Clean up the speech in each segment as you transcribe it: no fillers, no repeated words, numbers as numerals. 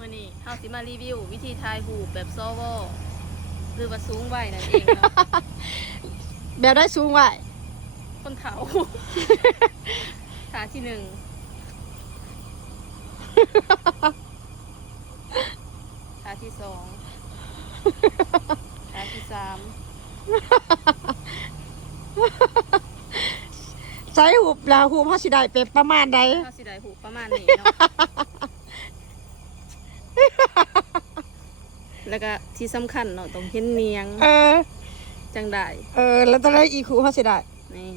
มื่อนี้เฮาสิมารีวิววิธีถ่ายรูปแบบซอวอหรือว่าสูงวัยนั่นเองเนาะ แบบได้สูงไว้ คนเฒ่า ท่าที่หนึ่งท่าที่สองท่าที่สาม ใช้หูปลาหูพอสิได้เป็นประมาณใด เฮาสิได้รูปประมาณนี้เนาะ แล้วก็ที่สำคัญเนาะต้องเห็นเนียงจังได้ แล้วตอนนั้นอีคูพอสิได้ นี่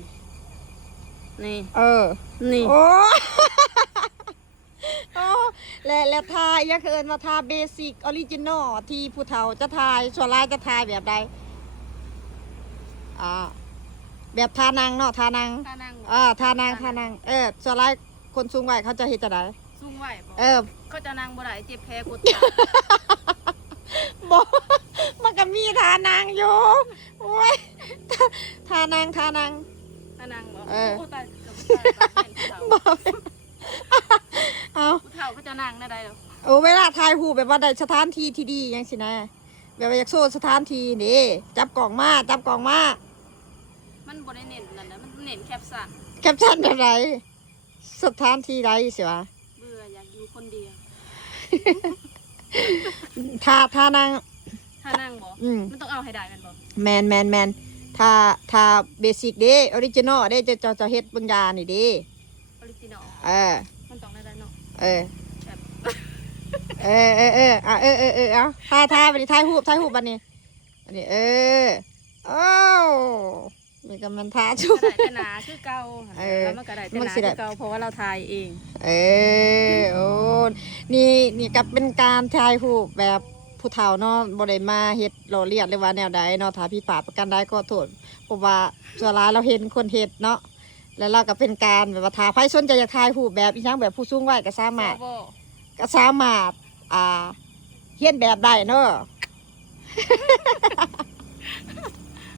นี่ นี่ นี่ โอ้ โอ้แล้วทายยังเคินมาทาเบสิกออริจินอลที่ผู้เฒ่าจะทายส่วนลายจะทายแบบใดแบบทานางเนาะทานาง ท่านั่งบ่ ทานางส่วนลายคนสูงวัยเขาจะเฮ็ดจะได้ สูงไหวบ่ ก็จะนั่งบ่ได้เจ็บแผลกดตา บอก มันก็มีทานางอยู่โอ้ยทานาง ท่านั่งบ่ เออ โอ้ตายกับผู้ชายแบบแม่นผู้เฒ่า บอกเอา ผู้เฒ่าก็จะนั่งได้หรอ โอ้เวลาถ่ายรูปแบบว่าได้สถานที่ที่ดียังสินะแบบว่าอยากโซ่สถานที่นี่จับกล่องมา มันบ่ได้เน้นนั่นนะมันเน้นแคปชั่น แคปชั่นแบบไรสถานที่ใดสิวะ เบื่ออยากอยู่คนเดียว ทานาง ท่านั่งบ่ มันต้องเอาให้ได้แม่นบ่ แมนทาเบสิกเด้ออริจินอลเด้จะเฮ็ดบางอย่างนี่เด้ ออริจินอล มันต้องได้เนาะ เออ แบบ เอาทายไปดิทายรูปบัดนี้อันนี้โอ้มีกำลังทาชุ ก็ได้แต่หนาคือเก่าแล้วมันก็ได้แต่ห มัน นา สิ คื ได้ อเก่าเพราะว่าเราถ่ายเอง โอ้นี่ก็เป็นการถ่ายรูปแบบผู้เฒ่าเนาะบ่ได้มาเฮ็ดล้อเลียนหรือว่าแนวใดเนาะถ้าพี่ปาดประกันได้ก็โทษเพราะว่าส่วนหลายเราเห็นคนเฮ็ดเนาะแล้วเราก็เป็นการแบบว่าถ้าใครสนใจอยากถ่ายรูปแบบอีหยังแบบผู้สูงวัยก็สามารถ บ่ เฮียนแบบได้เนาะ